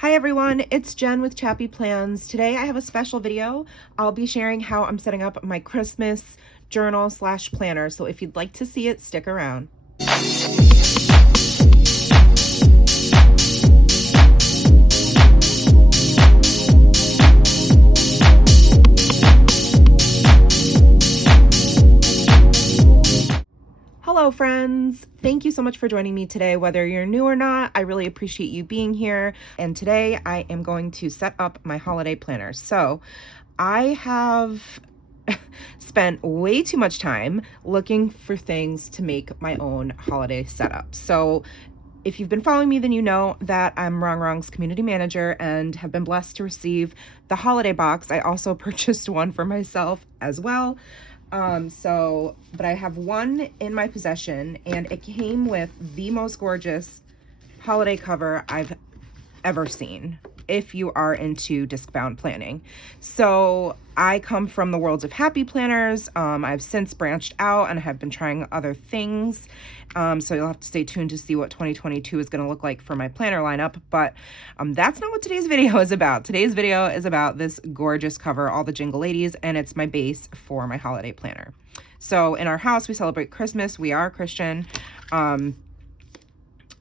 Hi everyone, it's Jen with ChappyPlans. Today I have a special video. I'll be sharing how I'm setting up my Christmas journal / planner. So if you'd like to see it, stick around. Hello friends, thank you so much for joining me today. Whether you're new or not, I really appreciate you being here. And today I am going to set up my holiday planner. So I have spent way too much time looking for things to make my own holiday setup. So if you've been following me, then you know that I'm Rong's community manager and have been blessed to receive the holiday box. I also purchased one for myself as well. But I have one in my possession, and it came with the most gorgeous holiday cover I've ever seen if you are into disc-bound planning. So I come from the world of happy planners. I've since branched out and have been trying other things. So you'll have to stay tuned to see what 2022 is going to look like for my planner lineup. But that's not what today's video is about. Today's video is about this gorgeous cover, All the Jingle Ladies, and it's my base for my holiday planner. So in our house, we celebrate Christmas. We are Christian.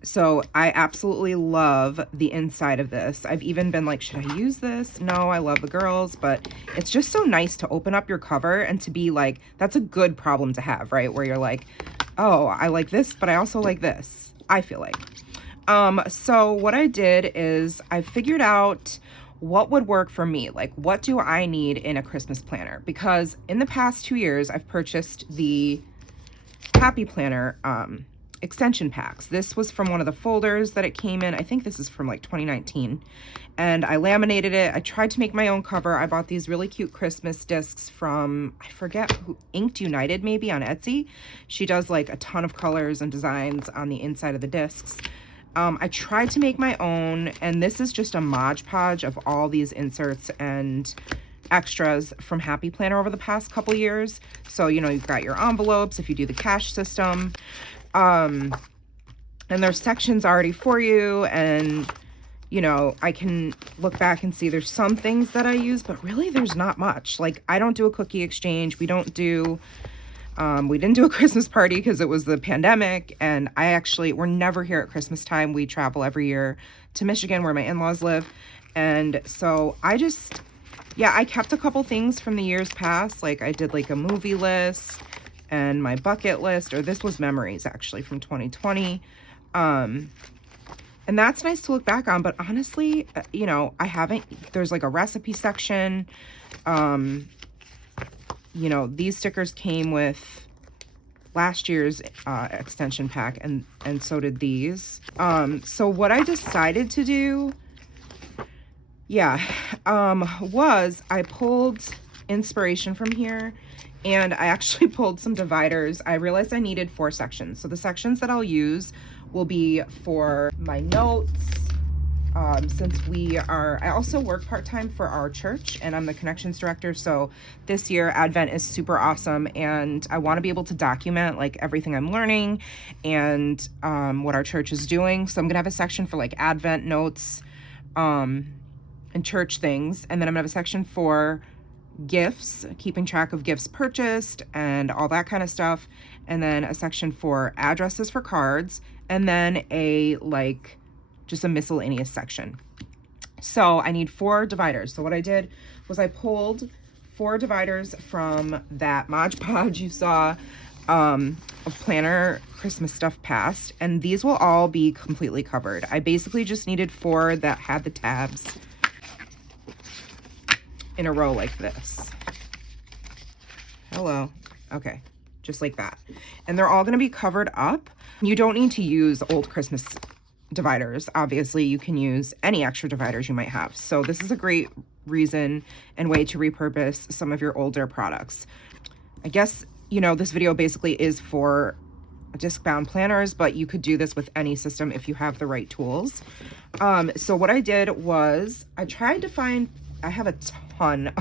So I absolutely love the inside of this. I've even been like, should I use this? No, I love the girls, but it's just so nice to open up your cover and to be like, that's a good problem to have, right? Where you're like, oh, I like this, but I also like this, I feel like. So what I did is I figured out what would work for me. Like, what do I need in a Christmas planner? Because in the past 2 years, I've purchased the Happy Planner, extension packs. This was from one of the folders that it came in. I think this is from like 2019, and I laminated it. I tried to make my own cover. I bought these really cute Christmas discs from, I forget who, Inked United maybe, on Etsy. She does like a ton of colors and designs on the inside of the discs. I tried to make my own, and this is just a Mod Podge of all these inserts and extras from Happy Planner over the past couple years. So, you know, you've got your envelopes if you do the cash system. And there's sections already for you, and you know, I can look back and see there's some things that I use, but really there's not much. Like, I don't do a cookie exchange. We didn't do a Christmas party because it was the pandemic, and we're never here at Christmas time. We travel every year to Michigan where my in-laws live. And so I kept a couple things from the years past. Like, I did like a movie list and my bucket list, or this was memories actually from 2020. And that's nice to look back on, but honestly, you know, there's like a recipe section. You know, these stickers came with last year's extension pack, and so did these. So what I decided to do, was I pulled inspiration from here, and I actually pulled some dividers. I realized I needed 4 sections. So the sections that I'll use will be for my notes. Since I also work part-time for our church, and I'm the connections director. So this year Advent is super awesome, and I want to be able to document like everything I'm learning and what our church is doing. So I'm gonna have a section for like Advent notes and church things, and then I'm gonna have a section for gifts, keeping track of gifts purchased and all that kind of stuff, and then a section for addresses for cards, and then just a miscellaneous section. So I need 4 dividers. So what I did was I pulled 4 dividers from that Mod Podge you saw of planner Christmas stuff past, and these will all be completely covered. I basically just needed 4 that had the tabs in a row like this. Hello. Okay, just like that. And they're all going to be covered up. You don't need to use old Christmas dividers. Obviously, you can use any extra dividers you might have. So this is a great reason and way to repurpose some of your older products. I guess, you know, this video basically is for disc-bound planners, but you could do this with any system if you have the right tools. So what I did was I tried to find, I have a ton,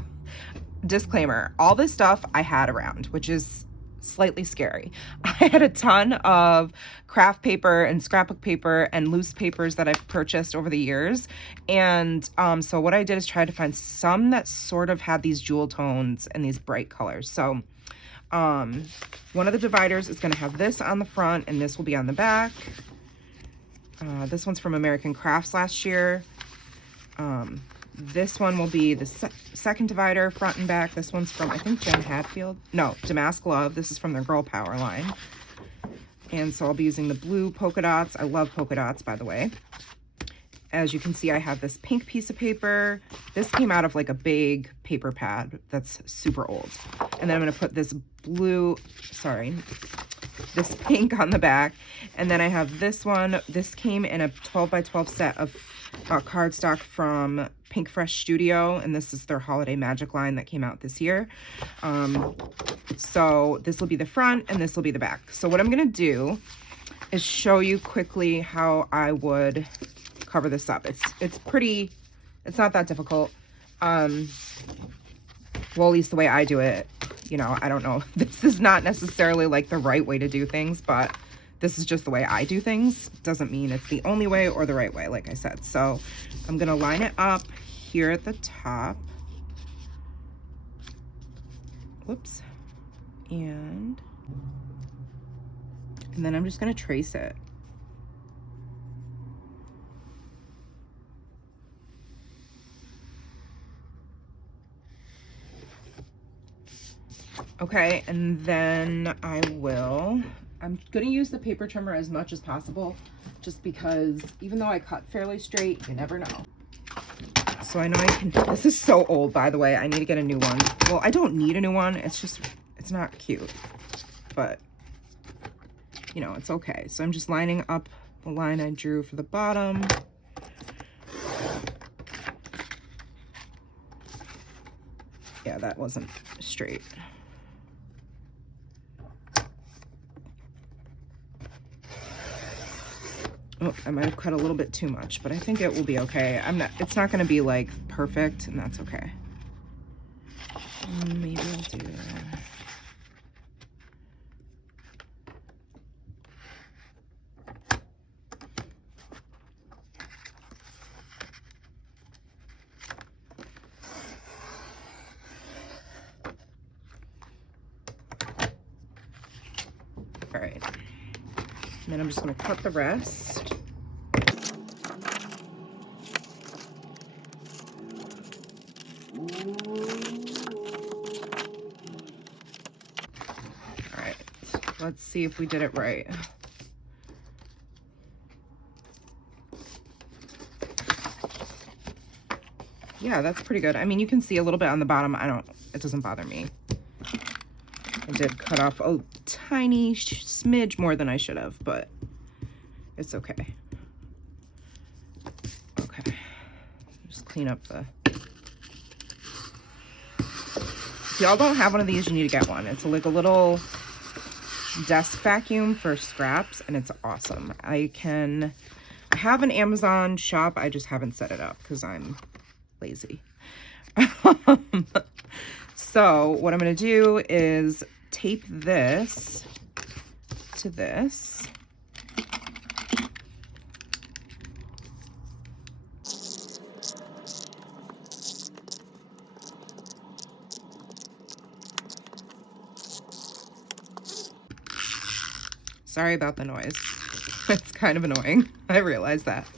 disclaimer, all this stuff I had around, which is slightly scary. I had a ton of craft paper and scrapbook paper and loose papers that I've purchased over the years. And so what I did is try to find some that sort of had these jewel tones and these bright colors. So one of the dividers is going to have this on the front and this will be on the back. This one's from American Crafts last year. This one will be the second divider, front and back. This one's from, I think, Jen Hadfield. No, Damask Love. This is from their Girl Power line. And so I'll be using the blue polka dots. I love polka dots, by the way. As you can see, I have this pink piece of paper. This came out of like a big paper pad that's super old. And then I'm going to put this this pink on the back. And then I have this one. This came in a 12 by 12 set of cardstock from Pink Fresh Studio, and this is their Holiday Magic line that came out this year. So this will be the front and this will be the back. So what I'm going to do is show you quickly how I would cover this up. It's not that difficult. Well, at least the way I do it, you know, I don't know. This is not necessarily like the right way to do things, but this is just the way I do things. Doesn't mean it's the only way or the right way, like I said. So I'm going to line it up here at the top. Whoops. And then I'm just going to trace it. Okay, and then I'm going to use the paper trimmer as much as possible, just because even though I cut fairly straight, you never know. So I know I can, this is so old, by the way. I need to get a new one. Well, I don't need a new one. It's just, it's not cute, but you know, it's okay. So I'm just lining up the line I drew for the bottom. Yeah, that wasn't straight. Oh, I might have cut a little bit too much, but I think it will be okay. It's not going to be like perfect, and that's okay. Maybe I'll do that. All right. And then I'm just going to cut the rest. All right. Let's see if we did it right. Yeah, that's pretty good. I mean, you can see a little bit on the bottom. It doesn't bother me. I did cut off a tiny smidge more than I should have, but it's okay. Okay, just clean up the... If y'all don't have one of these, you need to get one. It's like a little desk vacuum for scraps, and it's awesome. I have an Amazon shop. I just haven't set it up because I'm lazy. So what I'm going to do is tape this to this. Sorry about the noise. It's kind of annoying. I realize that.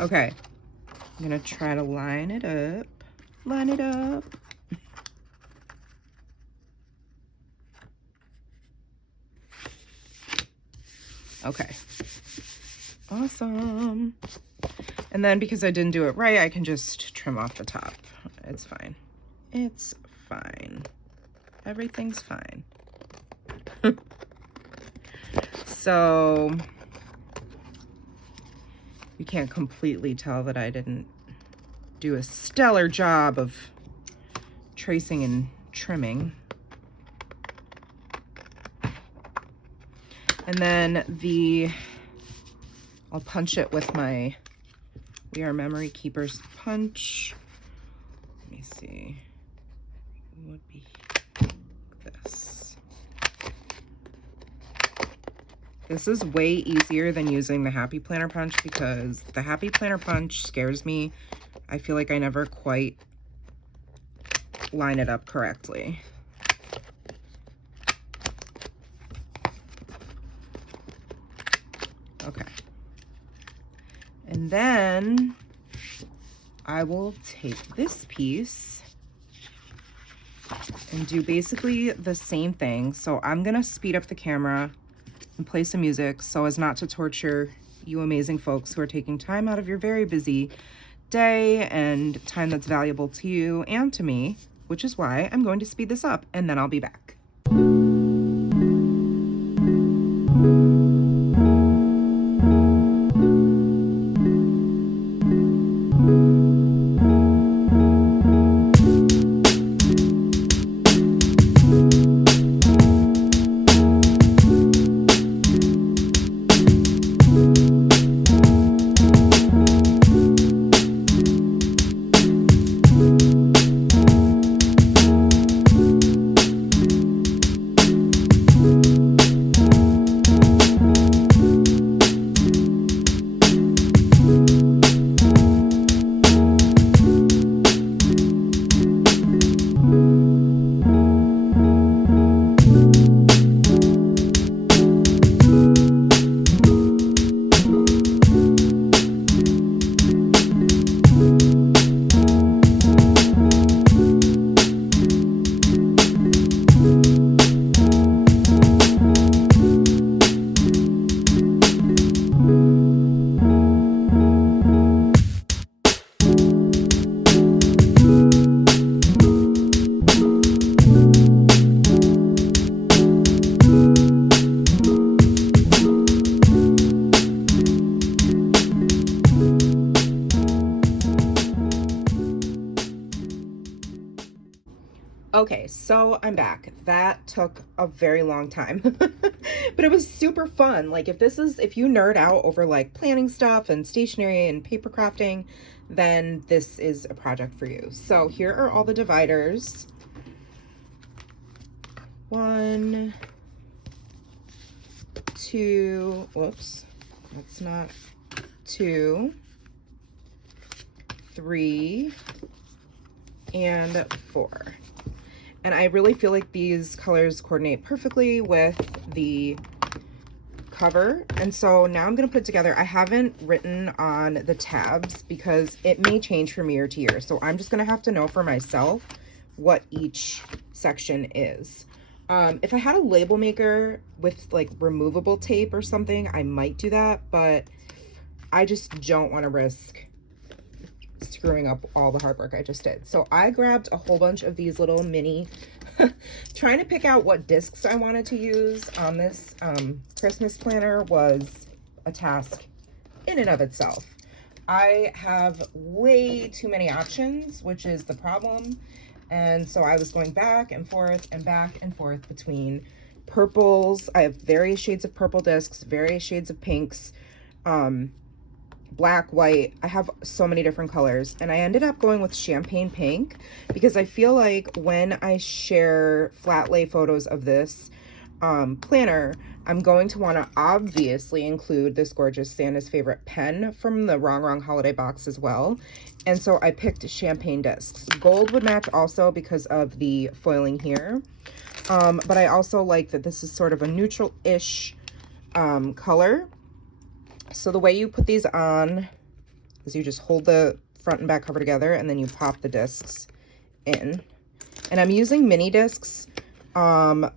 Okay. I'm going to try to line it up. Line it up. Okay. Awesome. And then because I didn't do it right, I can just trim off the top. It's fine. It's fine. Everything's fine. So you can't completely tell that I didn't do a stellar job of tracing and trimming. And then I'll punch it with my We Are Memory Keepers punch. Let me see. It would be this. This is way easier than using the Happy Planner Punch because the Happy Planner Punch scares me. I feel like I never quite line it up correctly. Okay. And then I will take this piece and do basically the same thing. So I'm gonna speed up the camera and play some music so as not to torture you amazing folks who are taking time out of your very busy day and time that's valuable to you and to me, which is why I'm going to speed this up, and then I'll be back. Okay, so I'm back. That took a very long time, but it was super fun. Like if you nerd out over like planning stuff and stationery and paper crafting, then this is a project for you. So here are all the dividers. 1, 2, whoops, that's not 2, 3, and 4. And I really feel like these colors coordinate perfectly with the cover. And so now I'm gonna put it together. I haven't written on the tabs because it may change from year to year. So I'm just gonna have to know for myself what each section is. If I had a label maker with like removable tape or something, I might do that, but I just don't wanna risk screwing up all the hard work I just did. So I grabbed a whole bunch of these little mini, trying to pick out what discs I wanted to use on this Christmas planner was a task in and of itself. I have way too many options, which is the problem. And so I was going back and forth between purples. I have various shades of purple discs, various shades of pinks, black, white. I have so many different colors, and I ended up going with champagne pink because I feel like when I share flat lay photos of this planner, I'm going to want to obviously include this gorgeous Santa's favorite pen from the Rong holiday box as well. And so I picked champagne discs. Gold would match also because of the foiling here, but I also like that this is sort of a neutral-ish color. So the way you put these on is you just hold the front and back cover together, and then you pop the discs in. And I'm using mini discs for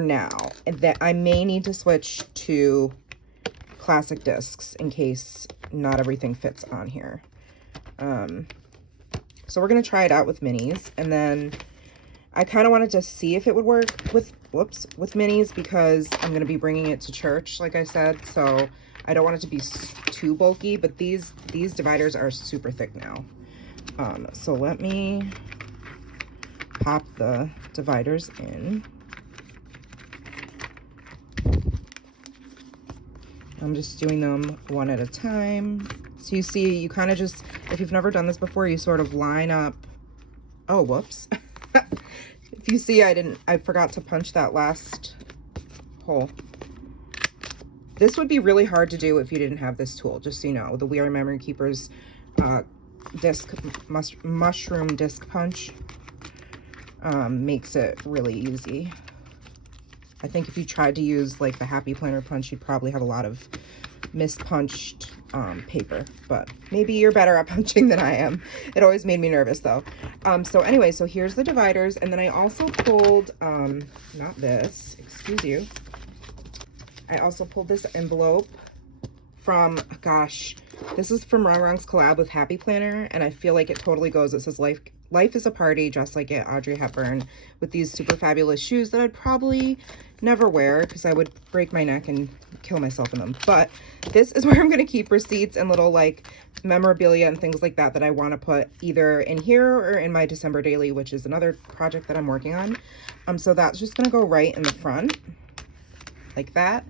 now. And that I may need to switch to classic discs in case not everything fits on here. So we're gonna try it out with minis, and then I kind of wanted to see if it would work with minis because I'm going to be bringing it to church, like I said. So I don't want it to be too bulky, but these dividers are super thick now. So let me pop the dividers in. I'm just doing them one at a time. So you see, you kind of just, if you've never done this before, you sort of line up. Oh, whoops. If you see, I forgot to punch that last hole. This would be really hard to do if you didn't have this tool, just so you know. The We Are Memory Keepers mushroom disc punch makes it really easy. I think if you tried to use like the Happy Planner punch, you'd probably have a lot of mispunched paper, but maybe you're better at punching than I am. It always made me nervous though. So anyway, so here's the dividers, and then I also pulled, not this, excuse you. I also pulled this envelope from, gosh, this is from Rong's collab with Happy Planner, and I feel like it totally goes. It says life is a party, just like it, Audrey Hepburn, with these super fabulous shoes that I'd probably never wear because I would break my neck and kill myself in them. But this is where I'm going to keep receipts and little like memorabilia and things like that I want to put either in here or in my December daily, which is another project that I'm working on. So that's just going to go right in the front like that.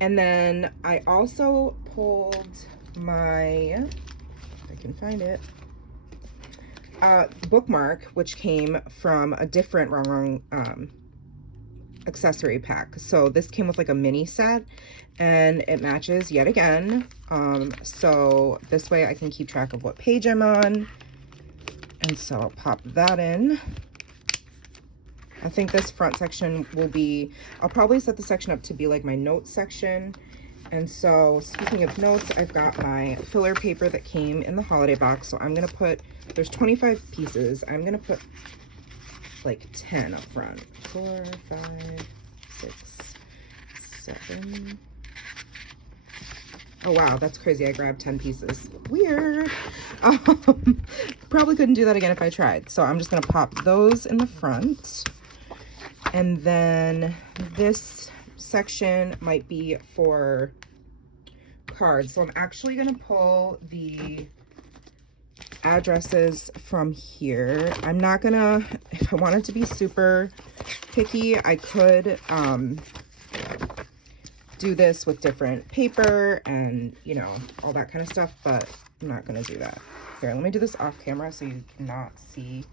And then I also pulled my, if I can find it, bookmark, which came from a different Rong accessory pack. So this came with like a mini set, and it matches yet again. So this way I can keep track of what page I'm on. And so I'll pop that in. I think this front section will be, I'll probably set the section up to be like my notes section. And so speaking of notes, I've got my filler paper that came in the holiday box. So I'm going to put, there's 25 pieces. I'm going to put like 10 up front. 4, 5, 6, 7. Oh wow, that's crazy. I grabbed 10 pieces. Weird. Probably couldn't do that again if I tried. So I'm just going to pop those in the front. And then this section might be for cards. So I'm actually going to pull the addresses from here. I'm not gonna, if I wanted to be super picky, I could do this with different paper and, you know, all that kind of stuff, but I'm not gonna do that. Here, let me do this off camera so you cannot see.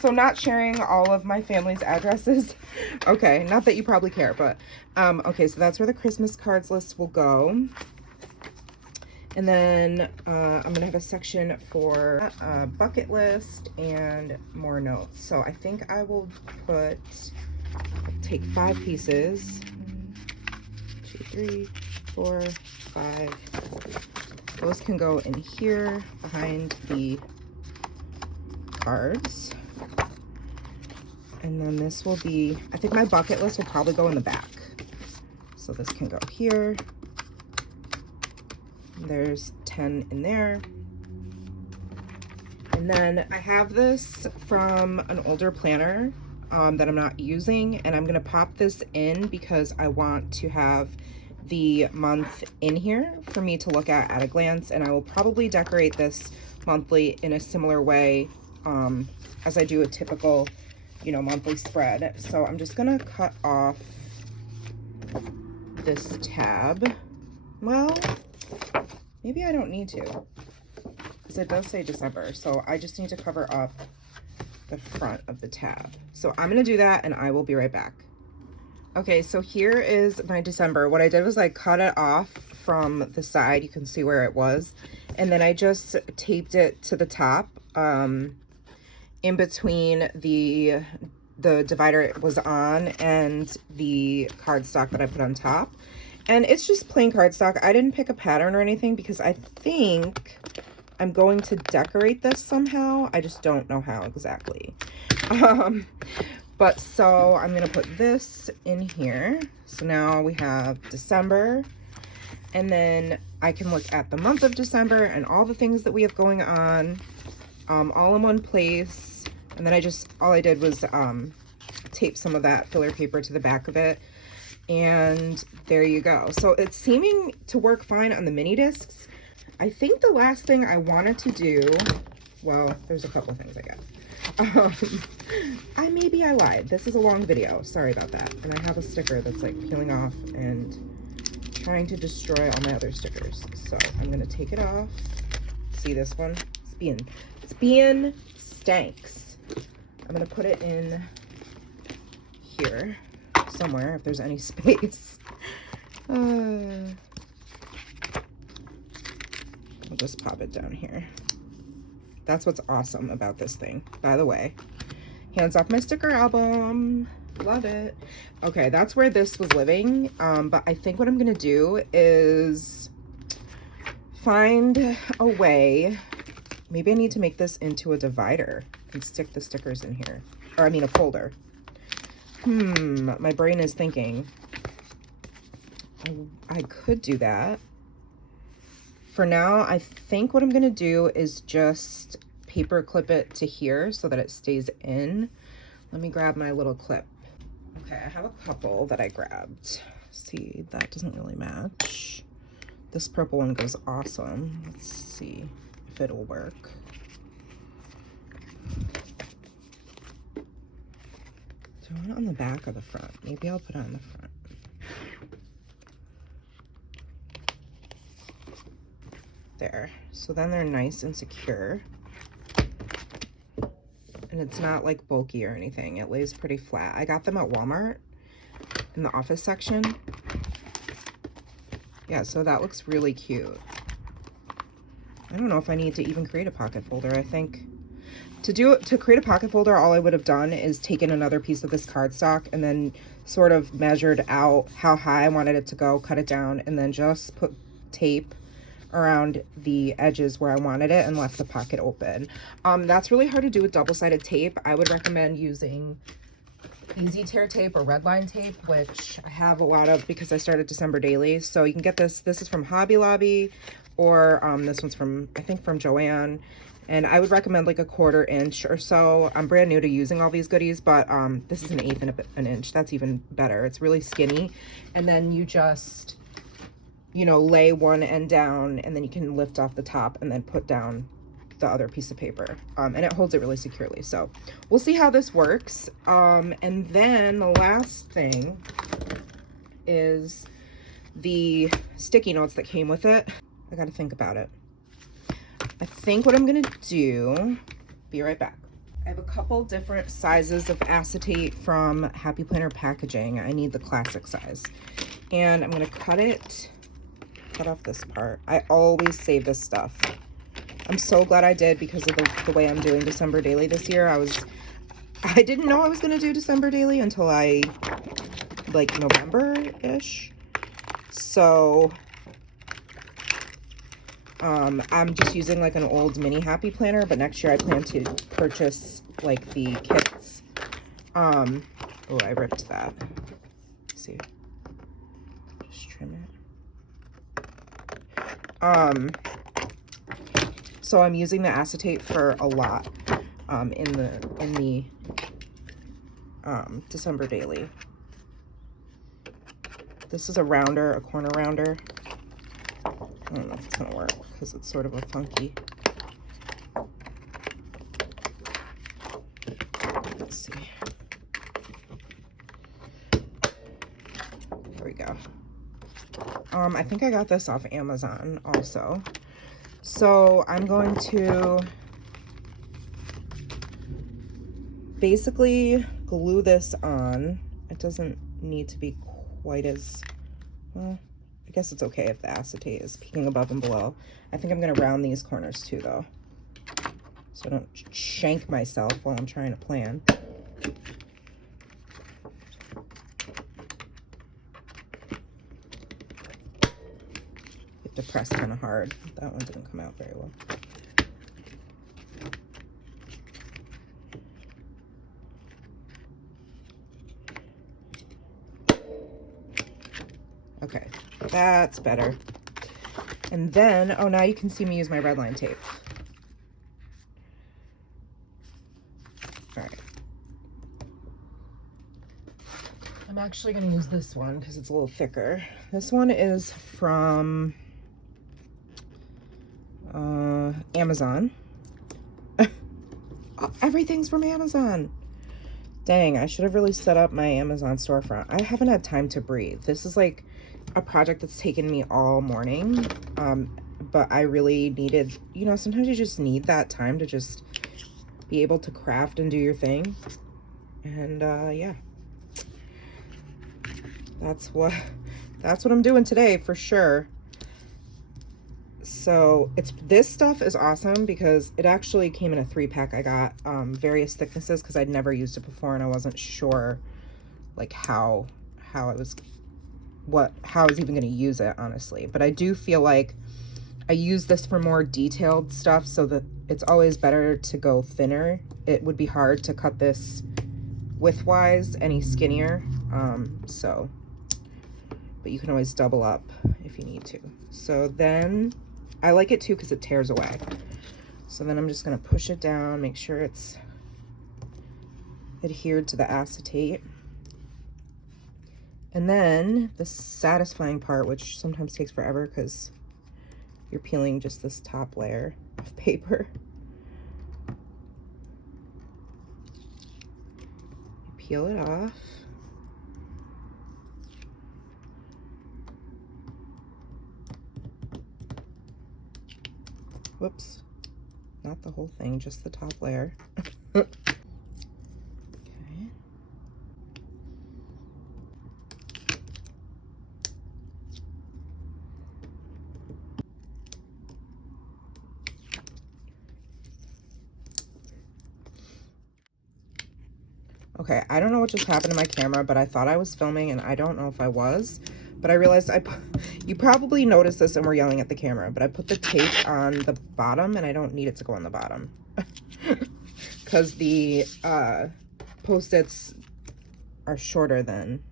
So I'm not sharing all of my family's addresses. Okay, not that you probably care, but okay, so that's where the Christmas cards list will go. And then I'm going to have a section for a bucket list and more notes. So I think I will take 5 pieces. 1, 2, 3, 4, 5. Those can go in here behind the cards. And then this will be, I think my bucket list will probably go in the back. So this can go here. There's 10 in there. And then I have this from an older planner that I'm not using, and I'm gonna pop this in because I want to have the month in here for me to look at a glance, and I will probably decorate this monthly in a similar way as I do a typical, you know, monthly spread. So I'm just gonna cut off this tab. Well, maybe I don't need to, because it does say December, so I just need to cover up the front of the tab. So I'm gonna do that and I will be right back. Okay, so here is my December. What I did was I cut it off from the side. You can see where it was. And then I just taped it to the top in between the divider it was on and the cardstock that I put on top. And it's just plain cardstock. I didn't pick a pattern or anything because I think I'm going to decorate this somehow. I just don't know how exactly. But so I'm going to put this in here. So now we have December. And then I can look at the month of December and all the things that we have going on all in one place. And then all I did was tape some of that filler paper to the back of it. And there you go. So it's seeming to work fine on the mini discs. I think the last thing I wanted to do, well, there's a couple things I guess. Maybe I lied. This is a long video. Sorry about that. And I have a sticker that's like peeling off and trying to destroy all my other stickers. So I'm going to take it off. See this one? It's being stanks. I'm going to put it in here somewhere if there's any space. I'll just pop it down here. That's what's awesome about this thing, by the way. Hands off my sticker album. Love it. Okay, that's where this was living. But I think what I'm gonna do is find a way. Maybe I need to make this into a divider and stick the stickers in here. Or I mean a folder. My brain is thinking. I could do that. For now, I think what I'm gonna do is just paper clip it to here so that it stays in. Let me grab my little clip. Okay, I have a couple that I grabbed. See, that doesn't really match. This purple one goes awesome. Let's see if it'll work. Do I want it on the back or the front? Maybe I'll put it on the front. There. So then they're nice and secure. And it's not like bulky or anything. It lays pretty flat. I got them at Walmart in the office section. Yeah, so that looks really cute. I don't know if I need to even create a pocket folder. I think to create a pocket folder, all I would have done is taken another piece of this cardstock and then sort of measured out how high I wanted it to go, cut it down, and then just put tape around the edges where I wanted it and left the pocket open. That's really hard to do with double-sided tape. I would recommend using easy tear tape or redline tape, which I have a lot of because I started December dailies. So you can get this. This is from Hobby Lobby, or this one's from, I think, from Joann. And I would recommend like a 1/4 inch or so. I'm brand new to using all these goodies, but this is 1/8 of an inch. That's even better. It's really skinny. And then you just, you know, lay one end down, and then you can lift off the top and then put down the other piece of paper. And it holds it really securely. So we'll see how this works. And then the last thing is the sticky notes that came with it. I got to think about it. I think what I'm going to do, be right back. I have a couple different sizes of acetate from Happy Planner Packaging. I need the classic size. And I'm going to cut off this part. I always save this stuff. I'm so glad I did because of the way I'm doing December daily this year. I didn't know I was going to do December daily until like November-ish. So I'm just using like an old mini Happy Planner, but next year I plan to purchase like the kits. Oh, I ripped that. Let's see. Just trim it. So I'm using the acetate for a lot in the December daily. This is a rounder, a corner rounder. I don't know if it's gonna work because it's sort of a funky. Let's see. There we go. I think I got this off Amazon also. So I'm going to basically glue this on. It doesn't need to be quite as, well, I guess it's okay if the acetate is peeking above and below. I think I'm going to round these corners too, though, so I don't shank myself while I'm trying to plan. You have to press kind of hard. That one didn't come out very well. Okay, that's better. And then, oh, now you can see me use my redline tape. All right. I'm actually going to use this one because it's a little thicker. This one is from Amazon. Everything's from Amazon. Dang, I should have really set up my Amazon storefront. I haven't had time to breathe. This is like a project that's taken me all morning. But I really needed, you know, sometimes you just need that time to just be able to craft and do your thing. And yeah, that's That's what I'm doing today for sure. So this stuff is awesome because it actually came in a 3-pack. I got various thicknesses because I'd never used it before and I wasn't sure like how I was even going to use it, honestly. But I do feel like I use this for more detailed stuff, so that it's always better to go thinner. It would be hard to cut this widthwise any skinnier. But you can always double up if you need to. So then I like it too because it tears away. So then I'm just going to push it down, make sure it's adhered to the acetate. And then the satisfying part, which sometimes takes forever because you're peeling just this top layer of paper. You peel it off. Whoops, not the whole thing, just the top layer. Okay. Okay, I don't know what just happened to my camera, but I thought I was filming and I don't know if I was, but I realized you probably noticed this and were yelling at the camera, but I put the tape on the bottom and I don't need it to go on the bottom because the Post-its are shorter than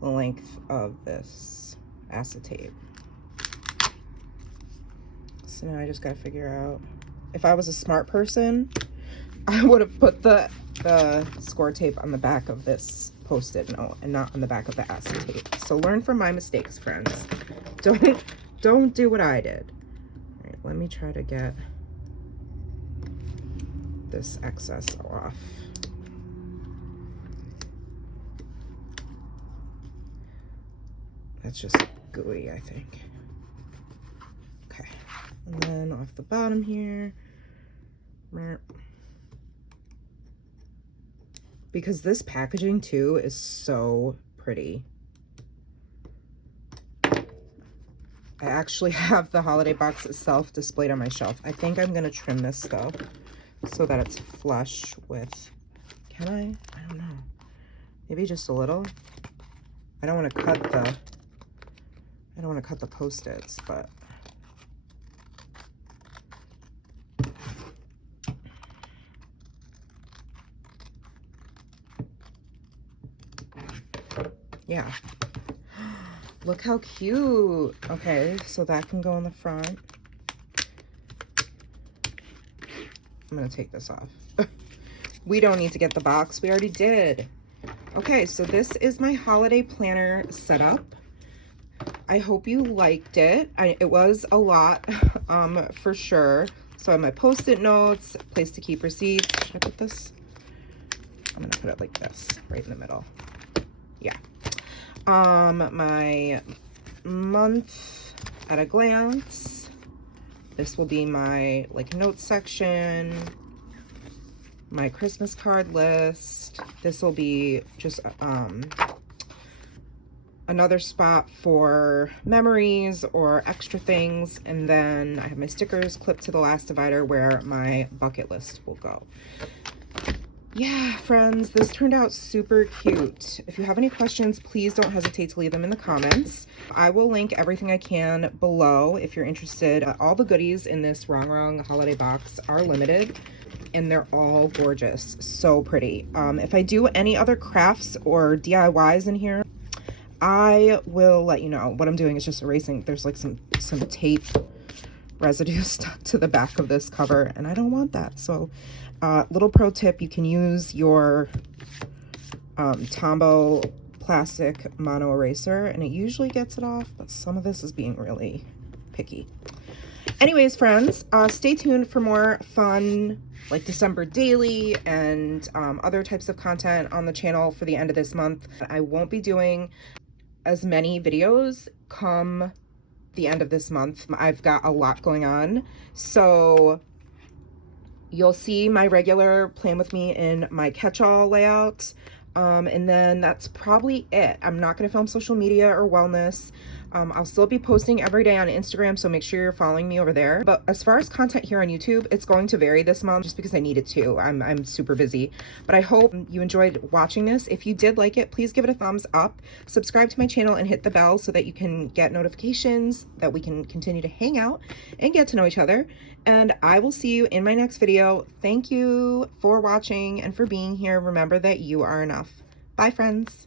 the length of this acetate. So now I just gotta figure out, if I was a smart person, I would have put the Scor tape on the back of this Post-it note and not on the back of the acetate. So learn from my mistakes, friends. Don't do what I did. All right, let me try to get this excess off. That's just gooey, I think. Okay, and then off the bottom here. Because this packaging too is so pretty. I actually have the holiday box itself displayed on my shelf. I think I'm gonna trim this though, so that it's flush with, can I don't know, maybe just a little. I don't want to cut the Post-its, but yeah. Look how cute. Okay, so that can go in the front. I'm gonna take this off. We don't need to get the box, we already did. Okay, so this is my holiday planner setup. I hope you liked it. It was a lot, for sure. So I have my Post-it notes, place to keep receipts. Should I put this? I'm gonna put it like this, right in the middle. Yeah. My month at a glance. This will be my like notes section, my Christmas card list. This will be just another spot for memories or extra things, and then I have my stickers clipped to the last divider where my bucket list will go. Yeah, friends, this turned out super cute. If you have any questions, please don't hesitate to leave them in the comments. I will link everything I can below if you're interested. All the goodies in this Rong holiday box are limited, and they're all gorgeous. So pretty. If I do any other crafts or DIYs in here, I will let you know. What I'm doing is just erasing. There's like some tape residue stuck to the back of this cover, and I don't want that. So little pro tip, you can use your Tombow plastic mono eraser and it usually gets it off, but some of this is being really picky. Anyways, friends, stay tuned for more fun like December daily and other types of content on the channel for the end of this month. I won't be doing as many videos come the end of this month. I've got a lot going on, so you'll see my regular plan with me in my catch-all layout. And then that's probably it. I'm not going to film social media or wellness. I'll still be posting every day on Instagram, so make sure you're following me over there. But as far as content here on YouTube, it's going to vary this month just because I need it to. I'm super busy. But I hope you enjoyed watching this. If you did like it, please give it a thumbs up. Subscribe to my channel and hit the bell so that you can get notifications, that we can continue to hang out and get to know each other. And I will see you in my next video. Thank you for watching and for being here. Remember that you are enough. Bye, friends.